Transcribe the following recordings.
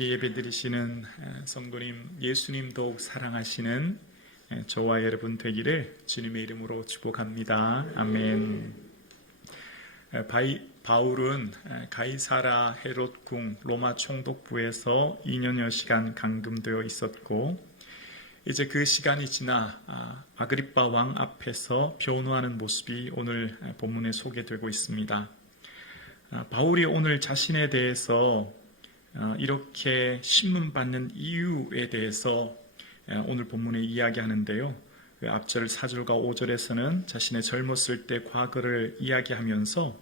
함께 예배드리시는 성도님, 예수님 더욱 사랑하시는 저와 여러분 되기를 주님의 이름으로 축복합니다. 아멘. 바울은 가이사라 헤롯궁 로마 총독부에서 2년여 시간 감금되어 있었고, 이제 그 시간이 지나 아그리빠 왕 앞에서 변호하는 모습이 오늘 본문에 소개되고 있습니다. 바울이 오늘 자신에 대해서 이렇게 신문받는 이유에 대해서 오늘 본문에 이야기하는데요. 앞절 4절과 5절에서는 자신의 젊었을 때 과거를 이야기하면서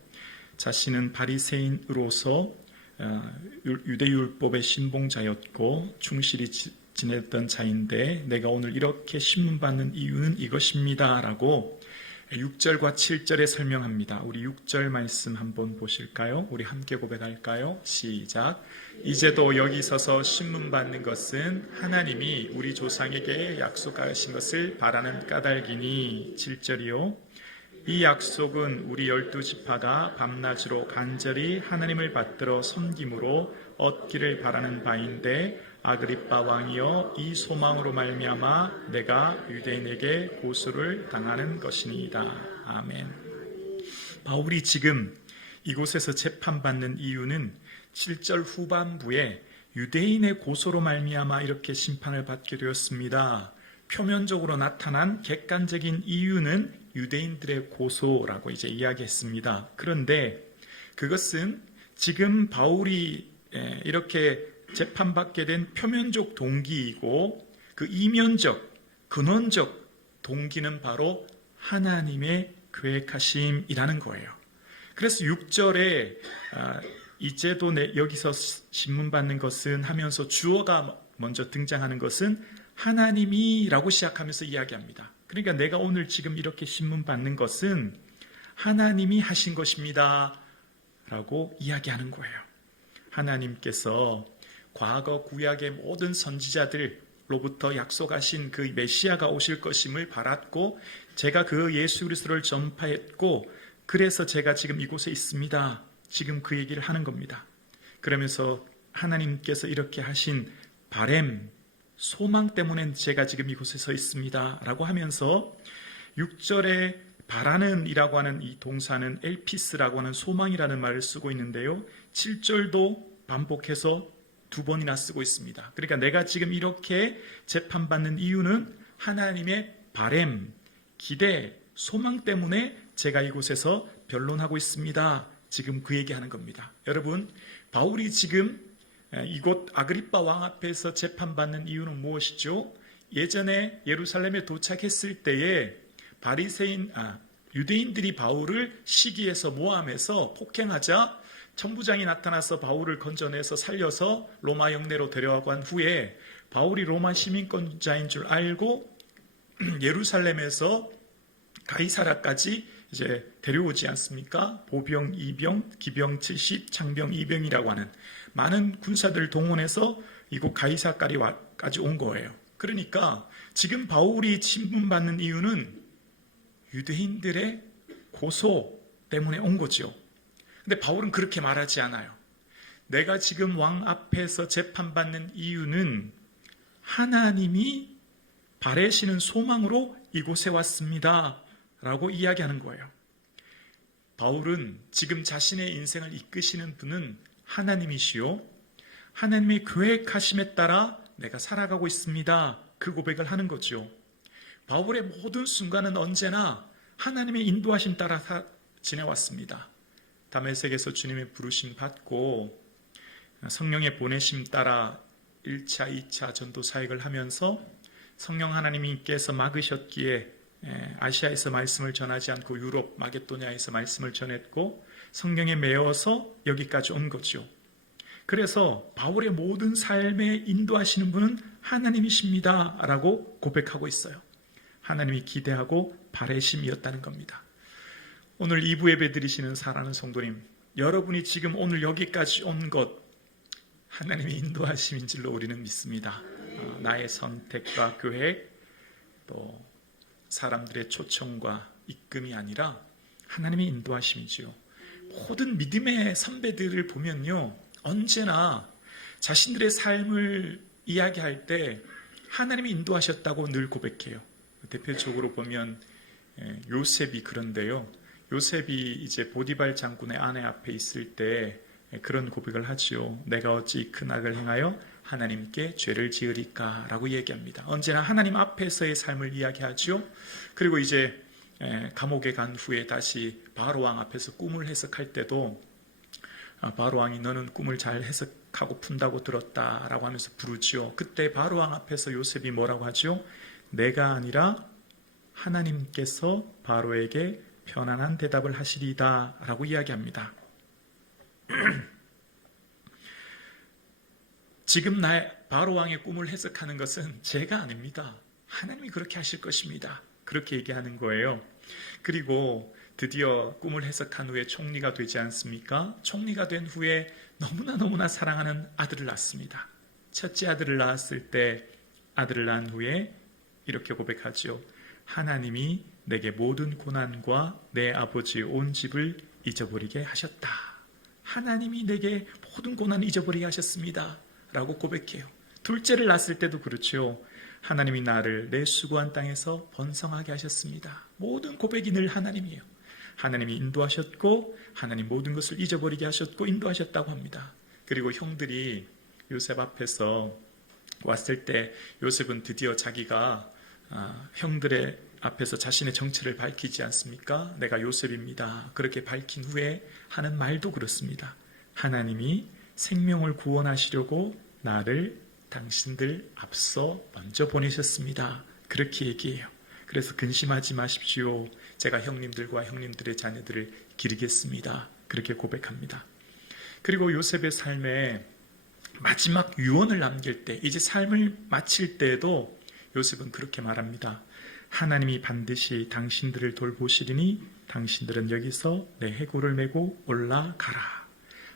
자신은 바리새인으로서 유대율법의 신봉자였고 충실히 지냈던 자인데 내가 오늘 이렇게 신문받는 이유는 이것입니다 라고 6절과 7절에 설명합니다. 우리 6절 말씀 한번 보실까요? 우리 함께 고백할까요? 시작. 이제도 여기 서서 신문받는 것은 하나님이 우리 조상에게 약속하신 것을 바라는 까닭이니. 7절이요. 이 약속은 우리 12지파가 밤낮으로 간절히 하나님을 받들어 섬김으로 얻기를 바라는 바인데, 아그리빠 왕이여, 이 소망으로 말미암아 내가 유대인에게 고소를 당하는 것이니이다. 아멘. 바울이 지금 이곳에서 재판받는 이유는 7절 후반부에 유대인의 고소로 말미암아 이렇게 심판을 받게 되었습니다. 표면적으로 나타난 객관적인 이유는 유대인들의 고소라고 이제 이야기했습니다. 그런데 그것은 지금 바울이 이렇게 재판받게 된 표면적 동기이고, 그 이면적, 근원적 동기는 바로 하나님의 계획하심이라는 거예요. 그래서 6절에 이제도 여기서 신문받는 것은 하면서 주어가 먼저 등장하는 것은 하나님이라고 시작하면서 이야기합니다. 그러니까 내가 오늘 지금 이렇게 신문받는 것은 하나님이 하신 것입니다 라고 이야기하는 거예요. 하나님께서 과거 구약의 모든 선지자들로부터 약속하신 그 메시아가 오실 것임을 바랐고, 제가 그 예수 그리스도를 전파했고, 그래서 제가 지금 이곳에 있습니다. 지금 그 얘기를 하는 겁니다. 그러면서 하나님께서 이렇게 하신 바램, 소망 때문에 제가 지금 이곳에 서 있습니다 라고 하면서 6절에 바라는 이라고 하는 이 동사는 엘피스라고 하는 소망이라는 말을 쓰고 있는데요, 7절도 반복해서 2번이나 쓰고 있습니다. 그러니까 내가 지금 이렇게 재판받는 이유는 하나님의 바램, 기대, 소망 때문에 제가 이곳에서 변론하고 있습니다. 지금 그 얘기하는 겁니다. 여러분, 바울이 지금 이곳 아그리빠 왕 앞에서 재판받는 이유는 무엇이죠? 예전에 예루살렘에 도착했을 때에 유대인들이 바울을 시기해서 모함해서 폭행하자 천부장이 나타나서 바울을 건져내서 살려서 로마 영내로 데려가고 한 후에 바울이 로마 시민권자인 줄 알고 예루살렘에서 가이사라까지 이제 데려오지 않습니까? 보병 2병, 기병 70, 창병 2병이라고 하는 많은 군사들을 동원해서 이곳 가이사까지 온 거예요. 그러니까 지금 바울이 신문받는 이유는 유대인들의 고소 때문에 온 거죠. 근데 바울은 그렇게 말하지 않아요. 내가 지금 왕 앞에서 재판받는 이유는 하나님이 바라시는 소망으로 이곳에 왔습니다 라고 이야기하는 거예요. 바울은 지금 자신의 인생을 이끄시는 분은 하나님이시요, 하나님의 계획하심에 따라 내가 살아가고 있습니다, 그 고백을 하는 거죠. 바울의 모든 순간은 언제나 하나님의 인도하심 따라 지내왔습니다. 다메섹에서 주님의 부르심 받고 성령의 보내심 따라 1차, 2차 전도 사역을 하면서 성령 하나님께서 막으셨기에 아시아에서 말씀을 전하지 않고 유럽 마게도냐에서 말씀을 전했고, 성령에 매어서 여기까지 온 거죠. 그래서 바울의 모든 삶에 인도하시는 분은 하나님이십니다 라고 고백하고 있어요. 하나님이 기대하고 바라심이었다는 겁니다. 오늘 2부 예배 드리시는 사랑하는 성도님, 여러분이 지금 오늘 여기까지 온 것 하나님의 인도하심인 줄로 우리는 믿습니다. 나의 선택과 계획, 또 사람들의 초청과 이끌음이 아니라 하나님의 인도하심이지요. 모든 믿음의 선배들을 보면요, 언제나 자신들의 삶을 이야기할 때 하나님이 인도하셨다고 늘 고백해요. 대표적으로 보면 요셉이 그런데요. 요셉이 이제 보디발 장군의 아내 앞에 있을 때 그런 고백을 하지요. 내가 어찌 큰 악을 행하여 하나님께 죄를 지으리까 라고 얘기합니다. 언제나 하나님 앞에서의 삶을 이야기하지요. 그리고 이제 감옥에 간 후에 다시 바로왕 앞에서 꿈을 해석할 때도 바로왕이 너는 꿈을 잘 해석하고 푼다고 들었다라고 하면서 부르지요. 그때 바로왕 앞에서 요셉이 뭐라고 하죠? 내가 아니라 하나님께서 바로에게 편안한 대답을 하시리다 라고 이야기합니다. 지금 바로왕의 꿈을 해석하는 것은 제가 아닙니다. 하나님이 그렇게 하실 것입니다. 그렇게 얘기하는 거예요. 그리고 드디어 꿈을 해석한 후에 총리가 되지 않습니까? 총리가 된 후에 너무나 사랑하는 아들을 낳습니다. 첫째 아들을 낳았을 때 아들을 낳은 후에 이렇게 고백하죠. 하나님이 내게 모든 고난과 내 아버지의 온 집을 잊어버리게 하셨다. 하나님이 내게 모든 고난을 잊어버리게 하셨습니다. 라고 고백해요. 둘째를 낳았을 때도 그렇죠. 하나님이 나를 내 수고한 땅에서 번성하게 하셨습니다. 모든 고백이 늘 하나님이에요. 하나님이 인도하셨고 하나님 모든 것을 잊어버리게 하셨고 인도하셨다고 합니다. 그리고 형들이 요셉 앞에서 왔을 때 요셉은 드디어 자기가 형들의 앞에서 자신의 정체를 밝히지 않습니까? 내가 요셉입니다. 그렇게 밝힌 후에 하는 말도 그렇습니다. 하나님이 생명을 구원하시려고 나를 당신들 앞서 먼저 보내셨습니다. 그렇게 얘기해요. 그래서 근심하지 마십시오. 제가 형님들과 형님들의 자녀들을 기르겠습니다. 그렇게 고백합니다. 그리고 요셉의 삶에 마지막 유언을 남길 때, 이제 삶을 마칠 때에도 요셉은 그렇게 말합니다. 하나님이 반드시 당신들을 돌보시리니 당신들은 여기서 내 해골을 메고 올라가라.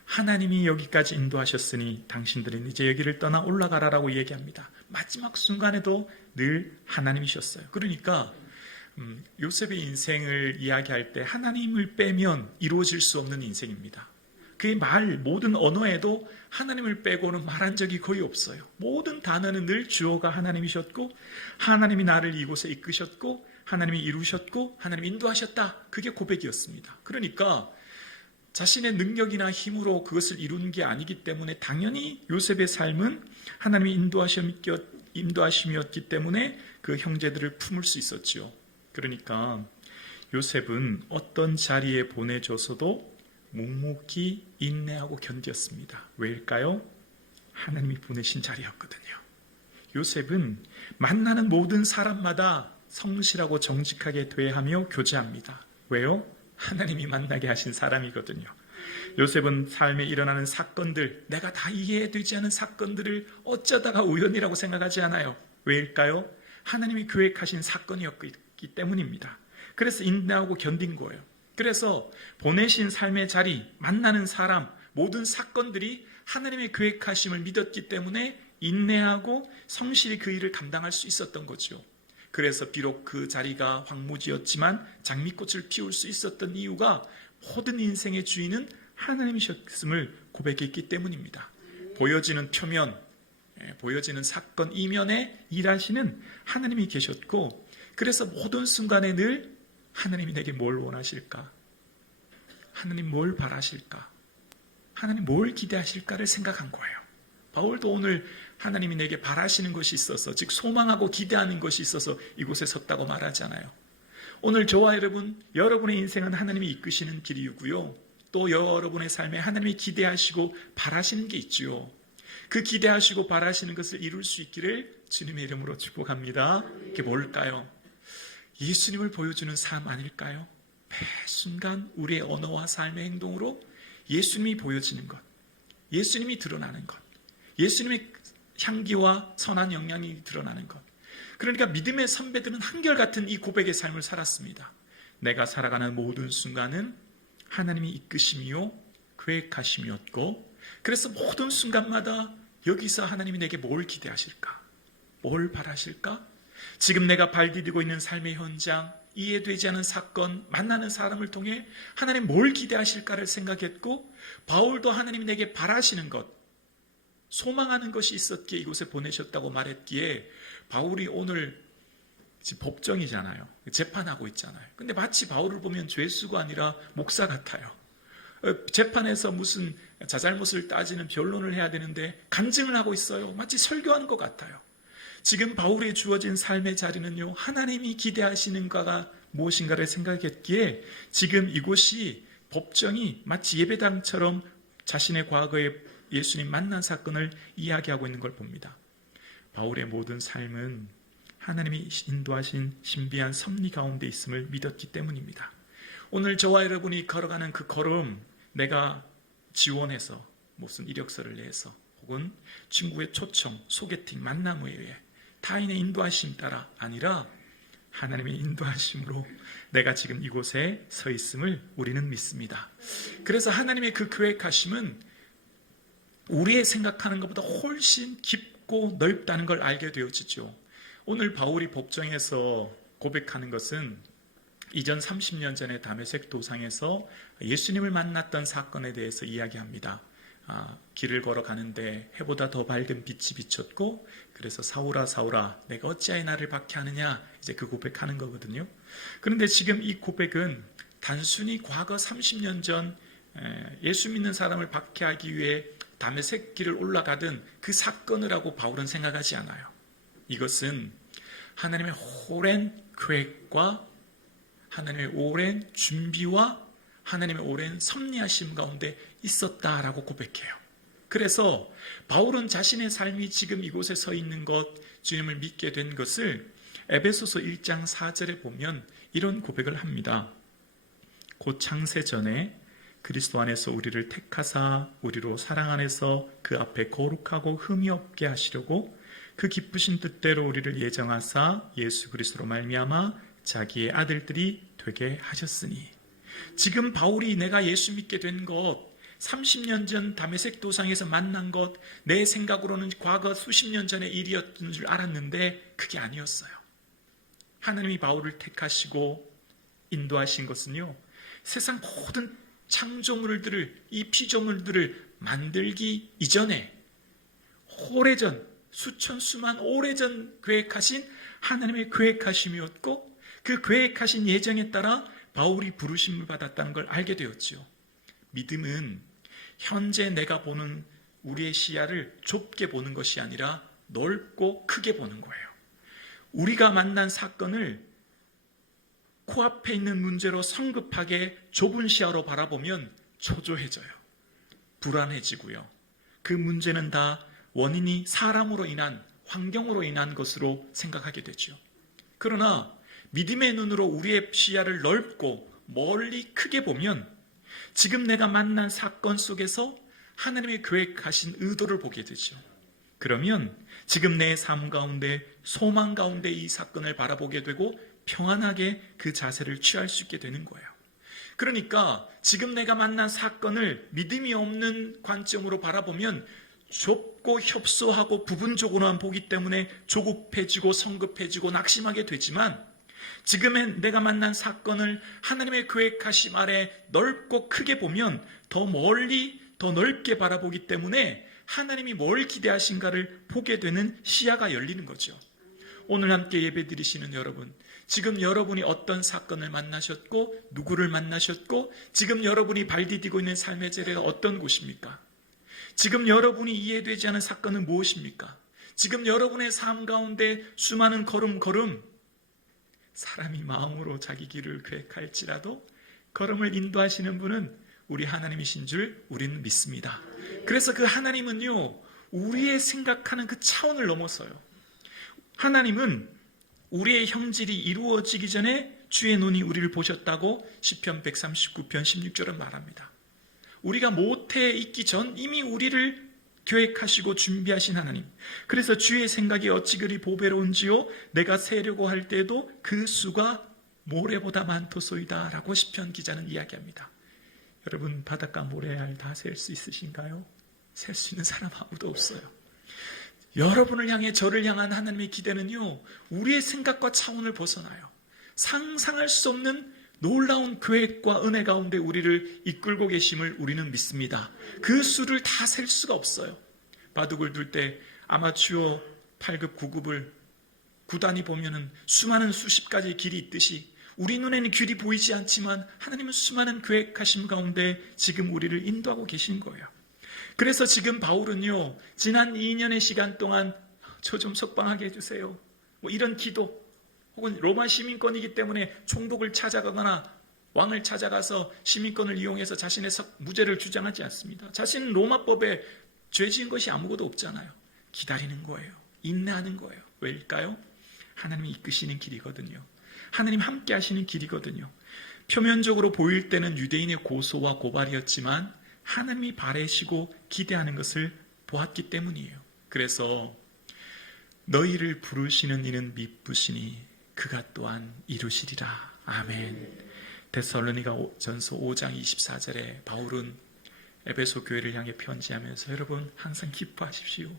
하나님이 여기까지 인도하셨으니 당신들은 이제 여기를 떠나 올라가라라고 얘기합니다. 마지막 순간에도 늘 하나님이셨어요. 그러니까 요셉의 인생을 이야기할 때 하나님을 빼면 이루어질 수 없는 인생입니다. 그의 모든 언어에도 하나님을 빼고는 말한 적이 거의 없어요. 모든 단어는 늘 주어가 하나님이셨고 하나님이 나를 이곳에 이끄셨고 하나님이 이루셨고 하나님이 인도하셨다. 그게 고백이었습니다. 그러니까 자신의 능력이나 힘으로 그것을 이루는 게 아니기 때문에 당연히 요셉의 삶은 하나님의 인도하심이었기 때문에 그 형제들을 품을 수 있었지요. 그러니까 요셉은 어떤 자리에 보내줘서도 묵묵히 인내하고 견뎠습니다. 왜일까요? 하나님이 보내신 자리였거든요. 요셉은 만나는 모든 사람마다 성실하고 정직하게 대하며 교제합니다. 왜요? 하나님이 만나게 하신 사람이거든요. 요셉은 삶에 일어나는 사건들, 내가 다 이해되지 않은 사건들을 어쩌다가 우연이라고 생각하지 않아요. 왜일까요? 하나님이 계획하신 사건이었기 때문입니다. 그래서 인내하고 견딘 거예요. 그래서 보내신 삶의 자리, 만나는 사람, 모든 사건들이 하나님의 계획하심을 믿었기 때문에 인내하고 성실히 그 일을 감당할 수 있었던 거죠. 그래서 비록 그 자리가 황무지였지만 장미꽃을 피울 수 있었던 이유가 모든 인생의 주인은 하나님이셨음을 고백했기 때문입니다. 보여지는 표면, 보여지는 사건 이면에 일하시는 하나님이 계셨고, 그래서 모든 순간에 늘 하나님이 내게 뭘 원하실까? 하나님 뭘 바라실까? 하나님 뭘 기대하실까를 생각한 거예요. 바울도 오늘 하나님이 내게 바라시는 것이 있어서, 즉 소망하고 기대하는 것이 있어서 이곳에 섰다고 말하잖아요. 오늘 저와 여러분의 인생은 하나님이 이끄시는 길이고요. 또 여러분의 삶에 하나님이 기대하시고 바라시는 게 있지요. 그 기대하시고 바라시는 것을 이룰 수 있기를 주님의 이름으로 축복합니다. 그게 뭘까요? 예수님을 보여주는 삶 아닐까요? 매 순간 우리의 언어와 삶의 행동으로 예수님이 보여지는 것, 예수님이 드러나는 것, 예수님의 향기와 선한 영향이 드러나는 것. 그러니까 믿음의 선배들은 한결같은 이 고백의 삶을 살았습니다. 내가 살아가는 모든 순간은 하나님이 이끄심이요 계획하심이었고, 그래서 모든 순간마다 여기서 하나님이 내게 뭘 기대하실까? 뭘 바라실까? 지금 내가 발디디고 있는 삶의 현장, 이해되지 않은 사건, 만나는 사람을 통해 하나님 뭘 기대하실까를 생각했고, 바울도 하나님이 내게 바라시는 것, 소망하는 것이 있었기에 이곳에 보내셨다고 말했기에 바울이 오늘 지금 법정이잖아요. 재판하고 있잖아요. 근데 마치 바울을 보면 죄수가 아니라 목사 같아요. 재판에서 무슨 자잘못을 따지는 변론을 해야 되는데 간증을 하고 있어요. 마치 설교하는 것 같아요. 지금 바울에 주어진 삶의 자리는요, 하나님이 기대하시는 바가 무엇인가를 생각했기에 지금 이곳이 법정이 마치 예배당처럼 자신의 과거에 예수님 만난 사건을 이야기하고 있는 걸 봅니다. 바울의 모든 삶은 하나님이 인도하신 신비한 섭리 가운데 있음을 믿었기 때문입니다. 오늘 저와 여러분이 걸어가는 그 걸음, 내가 지원해서 무슨 이력서를 내서 혹은 친구의 초청, 소개팅, 만남에 의해 타인의 인도하심 따라 아니라 하나님의 인도하심으로 내가 지금 이곳에 서 있음을 우리는 믿습니다. 그래서 하나님의 그 계획하심은 우리의 생각하는 것보다 훨씬 깊고 넓다는 걸 알게 되어지죠. 오늘 바울이 법정에서 고백하는 것은 이전 30년 전에 다메섹 도상에서 예수님을 만났던 사건에 대해서 이야기합니다. 길을 걸어가는데 해보다 더 밝은 빛이 비쳤고 그래서 사울아 사울아 내가 어찌하여 나를 박해하느냐, 이제 그 고백하는 거거든요. 그런데 지금 이 고백은 단순히 과거 30년 전 예수 믿는 사람을 박해하기 위해 다메섹 길을 올라가던 그 사건을 하고 바울은 생각하지 않아요. 이것은 하나님의 오랜 계획과 하나님의 오랜 준비와 하나님의 오랜 섭리하심 가운데 있었다라고 고백해요. 그래서 바울은 자신의 삶이 지금 이곳에 서 있는 것, 주님을 믿게 된 것을 에베소서 1장 4절에 보면 이런 고백을 합니다. 곧 창세 전에 그리스도 안에서 우리를 택하사 우리로 사랑 안에서 그 앞에 거룩하고 흠이 없게 하시려고 그 기쁘신 뜻대로 우리를 예정하사 예수 그리스도로 말미암아 자기의 아들들이 되게 하셨으니, 지금 바울이 내가 예수 믿게 된 것, 30년 전 다메섹 도상에서 만난 것, 내 생각으로는 과거 수십 년 전의 일이었던 줄 알았는데 그게 아니었어요. 하나님이 바울을 택하시고 인도하신 것은요, 세상 모든 창조물들을, 이 피조물들을 만들기 이전에 오래전, 수천 수만 오래전 계획하신 하나님의 계획하심이었고, 그 계획하신 예정에 따라 바울이 부르심을 받았다는 걸 알게 되었지요. 믿음은 현재 내가 보는 우리의 시야를 좁게 보는 것이 아니라 넓고 크게 보는 거예요. 우리가 만난 사건을 코앞에 있는 문제로 성급하게 좁은 시야로 바라보면 초조해져요. 불안해지고요. 그 문제는 다 원인이 사람으로 인한, 환경으로 인한 것으로 생각하게 되죠. 그러나 믿음의 눈으로 우리의 시야를 넓고 멀리 크게 보면 지금 내가 만난 사건 속에서 하나님의 계획하신 의도를 보게 되죠. 그러면 지금 내 삶 가운데, 소망 가운데 이 사건을 바라보게 되고 평안하게 그 자세를 취할 수 있게 되는 거예요. 그러니까 지금 내가 만난 사건을 믿음이 없는 관점으로 바라보면 좁고 협소하고 부분적으로만 보기 때문에 조급해지고 성급해지고 낙심하게 되지만, 지금의 내가 만난 사건을 하나님의 계획하심 아래 넓고 크게 보면 더 멀리, 더 넓게 바라보기 때문에 하나님이 뭘 기대하신가를 보게 되는 시야가 열리는 거죠. 오늘 함께 예배 드리시는 여러분, 지금 여러분이 어떤 사건을 만나셨고 누구를 만나셨고 지금 여러분이 발 디디고 있는 삶의 자리가 어떤 곳입니까? 지금 여러분이 이해되지 않은 사건은 무엇입니까? 지금 여러분의 삶 가운데 수많은 걸음, 사람이 마음으로 자기 길을 계획할지라도 걸음을 인도하시는 분은 우리 하나님이신 줄 우리는 믿습니다. 그래서 그 하나님은요, 우리의 생각하는 그 차원을 넘어서요. 하나님은 우리의 형질이 이루어지기 전에 주의 눈이 우리를 보셨다고 시편 139편 16절은 말합니다. 우리가 모태에 있기 전 이미 우리를 계획하시고 준비하신 하나님. 그래서 주의 생각이 어찌 그리 보배로운지요, 내가 세려고 할 때도 그 수가 모래보다 많도소이다 라고 시편 기자는 이야기합니다. 여러분, 바닷가 모래알 다 셀 수 있으신가요? 셀 수 있는 사람 아무도 없어요. 여러분을 향해, 저를 향한 하나님의 기대는요, 우리의 생각과 차원을 벗어나요. 상상할 수 없는 놀라운 계획과 은혜 가운데 우리를 이끌고 계심을 우리는 믿습니다. 그 수를 다 셀 수가 없어요. 바둑을 둘 때 아마추어 8급, 9급을 구단이 보면은 수많은 수십 가지의 길이 있듯이 우리 눈에는 길이 보이지 않지만 하나님은 수많은 계획하심 가운데 지금 우리를 인도하고 계신 거예요. 그래서 지금 바울은요, 지난 2년의 시간 동안 저 좀 석방하게 해주세요, 뭐 이런 기도, 혹은 로마 시민권이기 때문에 총독을 찾아가거나 왕을 찾아가서 시민권을 이용해서 자신의 무죄를 주장하지 않습니다. 자신은 로마법에 죄 지은 것이 아무것도 없잖아요. 기다리는 거예요. 인내하는 거예요. 왜일까요? 하나님이 이끄시는 길이거든요. 하나님 함께 하시는 길이거든요. 표면적으로 보일 때는 유대인의 고소와 고발이었지만 하나님이 바라시고 기대하는 것을 보았기 때문이에요. 그래서 너희를 부르시는 이는 미쁘시니 그가 또한 이루시리라. 아멘. 데살로니가 전서 5장 24절에 바울은 에베소 교회를 향해 편지하면서 여러분 항상 기뻐하십시오.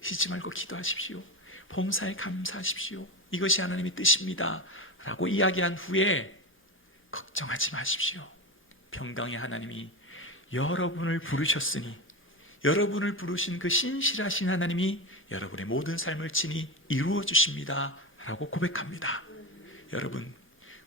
쉬지 말고 기도하십시오. 범사에 감사하십시오. 이것이 하나님의 뜻입니다 라고 이야기한 후에 걱정하지 마십시오. 평강의 하나님이 여러분을 부르셨으니 여러분을 부르신 그 신실하신 하나님이 여러분의 모든 삶을 친히 이루어 주십니다 라고 고백합니다. 여러분,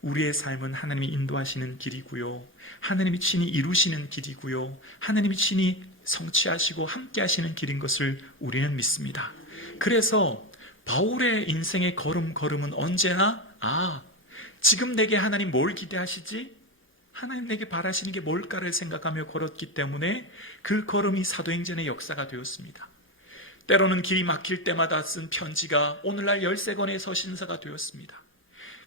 우리의 삶은 하나님이 인도하시는 길이고요, 하나님이 친히 이루시는 길이고요, 하나님이 친히 성취하시고 함께 하시는 길인 것을 우리는 믿습니다. 그래서 바울의 인생의 걸음은 언제나 지금 내게 하나님 뭘 기대하시지? 하나님 내게 바라시는 게 뭘까를 생각하며 걸었기 때문에 그 걸음이 사도행전의 역사가 되었습니다. 때로는 길이 막힐 때마다 쓴 편지가 오늘날 13권의 서신서가 되었습니다.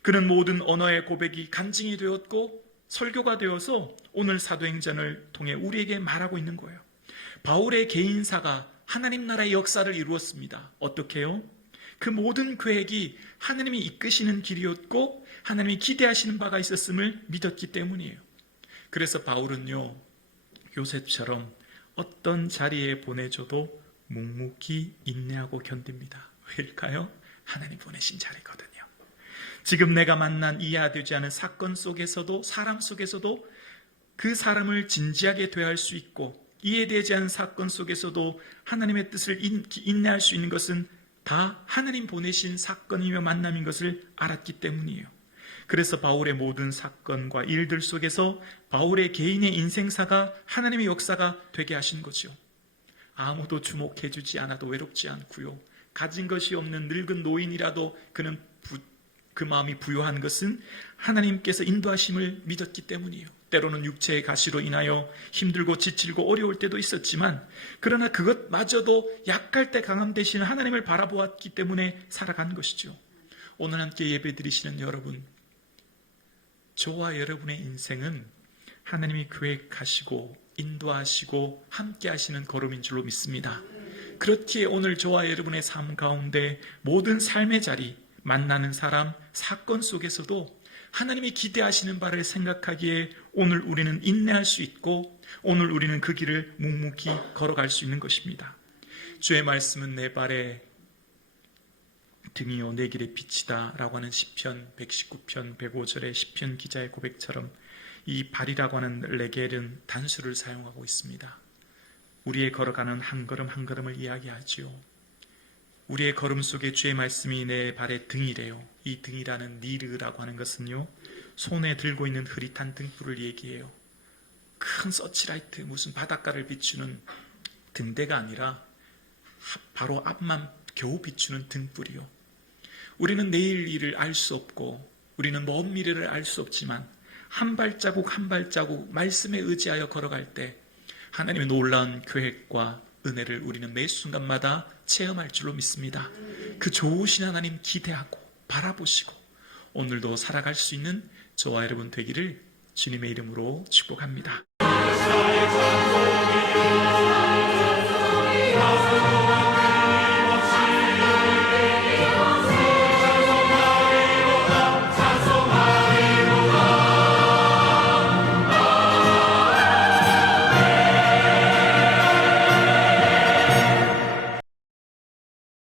그는 모든 언어의 고백이 간증이 되었고 설교가 되어서 오늘 사도행전을 통해 우리에게 말하고 있는 거예요. 바울의 개인사가 하나님 나라의 역사를 이루었습니다. 어떻게요? 그 모든 계획이 하나님이 이끄시는 길이었고 하나님이 기대하시는 바가 있었음을 믿었기 때문이에요. 그래서 바울은요, 요셉처럼 어떤 자리에 보내줘도 묵묵히 인내하고 견딥니다. 왜일까요? 하나님 보내신 자리거든요. 지금 내가 만난 이해되지 않은 사건 속에서도, 사람 속에서도 그 사람을 진지하게 대할 수 있고, 이해되지 않은 사건 속에서도 하나님의 뜻을 인내할 수 있는 것은 다 하나님 보내신 사건이며 만남인 것을 알았기 때문이에요. 그래서 바울의 모든 사건과 일들 속에서 바울의 개인의 인생사가 하나님의 역사가 되게 하신 거죠. 아무도 주목해주지 않아도 외롭지 않고요, 가진 것이 없는 늙은 노인이라도 그는 그 마음이 부요한 것은 하나님께서 인도하심을 믿었기 때문이에요. 때로는 육체의 가시로 인하여 힘들고 지치고 어려울 때도 있었지만, 그러나 그것마저도 약할 때 강함 되신 하나님을 바라보았기 때문에 살아간 것이죠. 오늘 함께 예배드리시는 여러분, 저와 여러분의 인생은 하나님이 계획하시고 인도하시고 함께 하시는 걸음인 줄로 믿습니다. 그렇기에 오늘 저와 여러분의 삶 가운데 모든 삶의 자리, 만나는 사람, 사건 속에서도 하나님이 기대하시는 바를 생각하기에 오늘 우리는 인내할 수 있고 오늘 우리는 그 길을 묵묵히 걸어갈 수 있는 것입니다. 주의 말씀은 내 발에 등이요 내 길의 빛이다 라고 하는 시편 119편 105절의 시편 기자의 고백처럼 이 발이라고 하는 레겔은 단수를 사용하고 있습니다. 우리의 걸어가는 한 걸음 한 걸음을 이야기하지요. 우리의 걸음 속에 주의 말씀이 내 발의 등이래요. 이 등이라는 니르라고 하는 것은요, 손에 들고 있는 흐릿한 등불을 얘기해요. 큰 서치라이트, 무슨 바닷가를 비추는 등대가 아니라 바로 앞만 겨우 비추는 등불이요. 우리는 내일 일을 알 수 없고 우리는 먼 미래를 알 수 없지만 한 발자국 한 발자국 말씀에 의지하여 걸어갈 때 하나님의 놀라운 계획과 은혜를 우리는 매 순간마다 체험할 줄로 믿습니다. 그 좋으신 하나님 기대하고 바라보시고 오늘도 살아갈 수 있는 저와 여러분 되기를 주님의 이름으로 축복합니다.